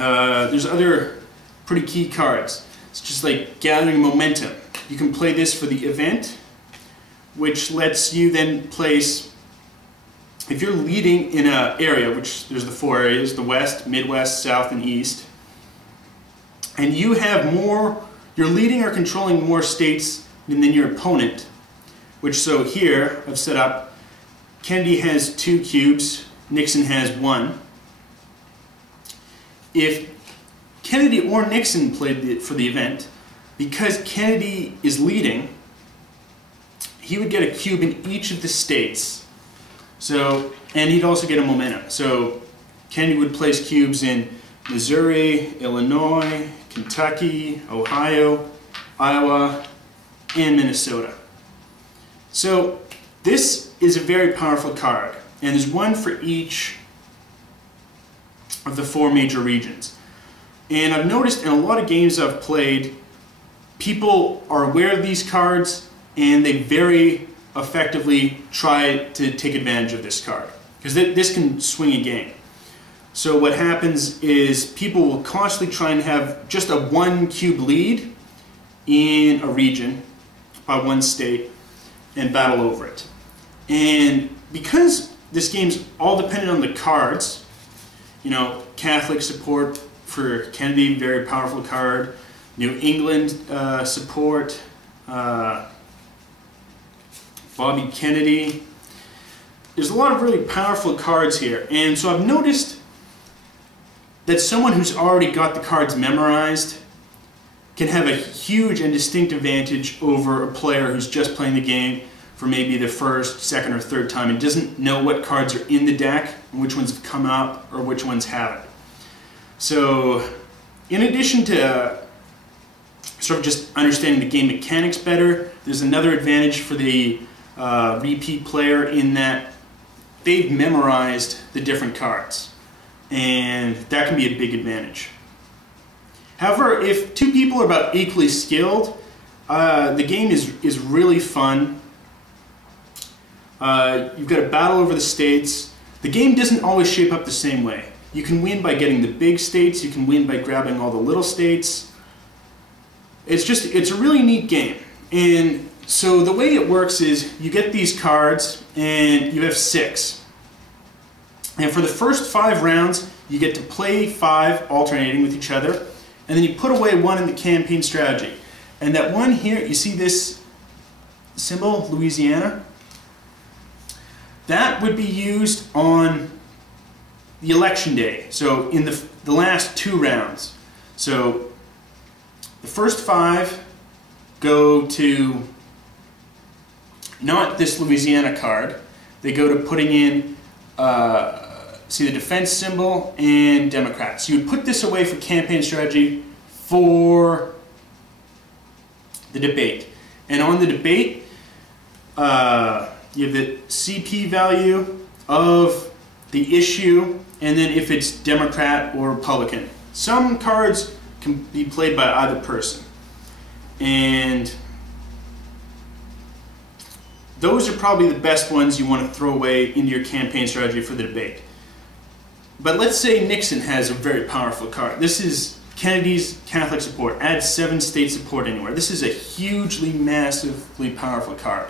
There's other pretty key cards. It's just like gathering momentum. You can play this for the event, which lets you then place, if you're leading in an area, which there's the 4 areas, the West, Midwest, South, and East, and you have more, you're leading or controlling more states than your opponent, which, so here I've set up, Kennedy has 2 cubes, Nixon has 1. If Kennedy or Nixon played for the event, because Kennedy is leading, he would get a cube in each of the states. So, and he'd also get a momentum. So Kennedy would place cubes in Missouri, Illinois, Kentucky, Ohio, Iowa, and Minnesota. So this is a very powerful card, and there's one for each of the 4 major regions. And I've noticed in a lot of games I've played, people are aware of these cards and they very effectively try to take advantage of this card, because this can swing a game. So what happens is people will constantly try and have just a 1 cube lead in a region by 1 state and battle over it. And because this game's all dependent on the cards, you know, Catholic support for Kennedy, very powerful card. New England support, Bobby Kennedy. There's a lot of really powerful cards here, and so I've noticed that someone who's already got the cards memorized can have a huge and distinct advantage over a player who's just playing the game for maybe the first, second, or third time and doesn't know what cards are in the deck and which ones have come up or which ones haven't. So in addition to sort of just understanding the game mechanics better, there's another advantage for the repeat player in that they've memorized the different cards, and that can be a big advantage. However, if 2 people are about equally skilled, the game is really fun. You've got a battle over the states. The game doesn't always shape up the same way. You can win by getting the big states, you can win by grabbing all the little states. It's a really neat game. And so the way it works is you get these cards and you have 6. And for the first 5 rounds, you get to play 5 alternating with each other, and then you put away 1 in the campaign strategy. And that 1 here, you see this symbol, Louisiana? That would be used on the election day, so in the last 2 rounds. So the first 5 go to not this Louisiana card, they go to putting in, see the defense symbol and Democrats. So you would put this away for campaign strategy for the debate. And on the debate, you have the CP value of the issue, and then if it's Democrat or Republican. Some cards can be played by either person. And those are probably the best ones you want to throw away into your campaign strategy for the debate. But let's say Nixon has a very powerful card. This is Kennedy's Catholic support. Add 7 state support anywhere. This is a hugely, massively powerful card.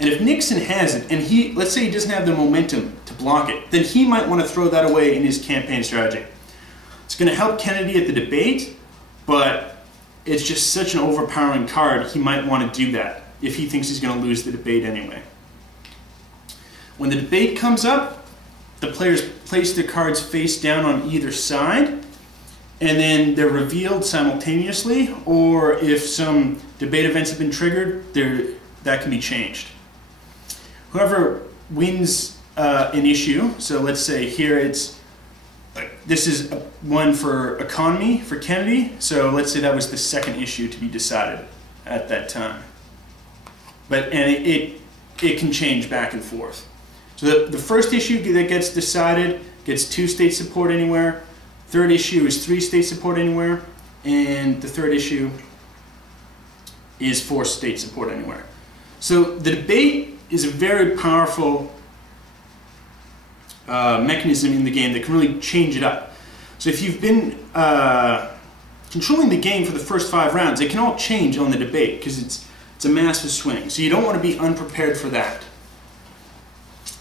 And if Nixon has it, and let's say he doesn't have the momentum to block it, then he might want to throw that away in his campaign strategy. It's going to help Kennedy at the debate, but it's just such an overpowering card, he might want to do that if he thinks he's going to lose the debate anyway. When the debate comes up, the players place their cards face down on either side, and then they're revealed simultaneously, or if some debate events have been triggered, that can be changed. Whoever wins an issue, so let's say here this is one for economy for Kennedy, so let's say that was the 2nd issue to be decided at that time. And it can change back and forth. So the first issue that gets decided gets 2 state support anywhere, 3rd issue is 3 state support anywhere, and the 3rd issue is 4 state support anywhere. So the debate is a very powerful mechanism in the game that can really change it up. So if you've been controlling the game for the first 5 rounds, it can all change on the debate because it's a massive swing. So you don't want to be unprepared for that.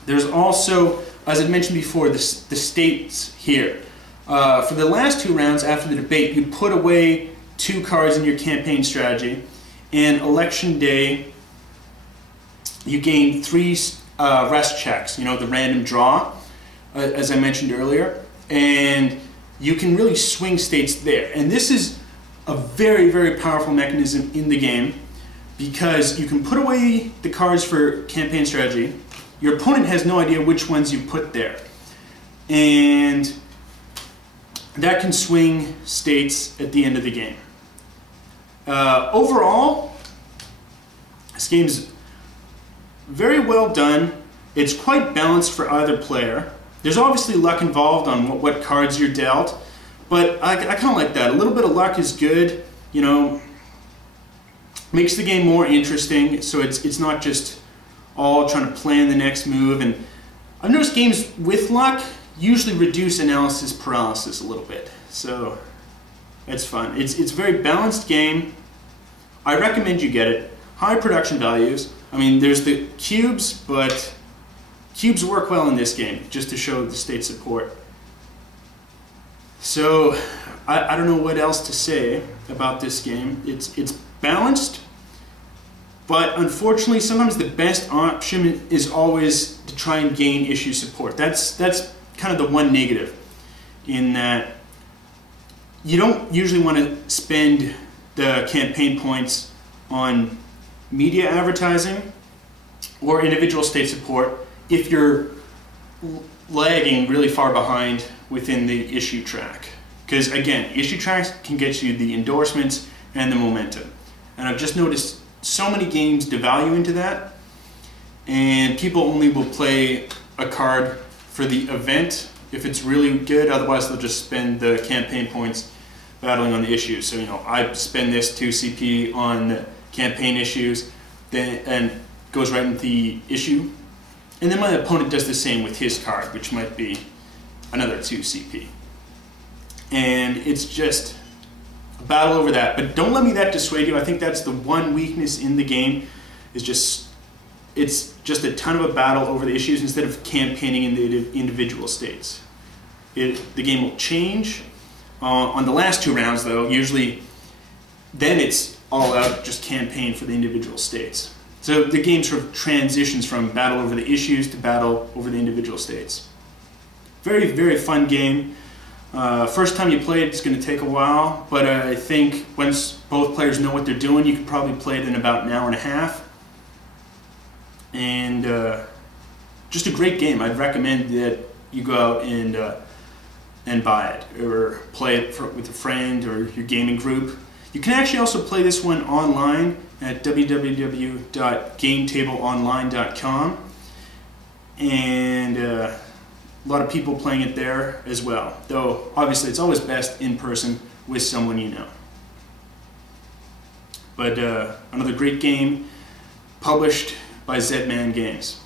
There's also, as I mentioned before, the states here. For the last 2 rounds after the debate, you put away 2 cards in your campaign strategy, and election day, you gain 3 rest checks, the random draw, as I mentioned earlier, and you can really swing states there. And this is a very, very powerful mechanism in the game because you can put away the cards for campaign strategy. Your opponent has no idea which ones you put there. And that can swing states at the end of the game. Overall, this game is very well done. It's quite balanced for either player. There's obviously luck involved on what cards you're dealt, but I kind of like that. A little bit of luck is good, makes the game more interesting, so it's not just all trying to plan the next move. And I've noticed games with luck usually reduce analysis paralysis a little bit, so it's fun. It's a very balanced game. I recommend you get it. High production values. I mean, there's the cubes, but cubes work well in this game, just to show the state support. So, I don't know what else to say about this game. It's balanced, but unfortunately, sometimes the best option is always to try and gain issue support. That's kind of the one negative, in that you don't usually want to spend the campaign points on media advertising or individual state support if you're lagging really far behind within the issue track. Because again, issue tracks can get you the endorsements and the momentum. And I've just noticed so many games devalue into that, and people only will play a card for the event if it's really good. Otherwise they'll just spend the campaign points battling on the issues. So I spend this 2 CP on the campaign issues, and goes right into the issue. And then my opponent does the same with his card, which might be another 2 CP. And it's just a battle over that. But don't let me that dissuade you. I think that's the one weakness in the game, is it's just a ton of a battle over the issues instead of campaigning in the individual states. The game will change. On the last 2 rounds, though, usually then it's all out just campaign for the individual states. So the game sort of transitions from battle over the issues to battle over the individual states. Very, very fun game. First time you play it, it's going to take a while, but I think once both players know what they're doing, you could probably play it in about an hour and a half. And just a great game. I'd recommend that you go out and buy it, or play it with a friend or your gaming group. You can actually also play this one online at www.gametableonline.com, and a lot of people playing it there as well, though obviously it's always best in person with someone you know. But another great game, published by Zedman Games.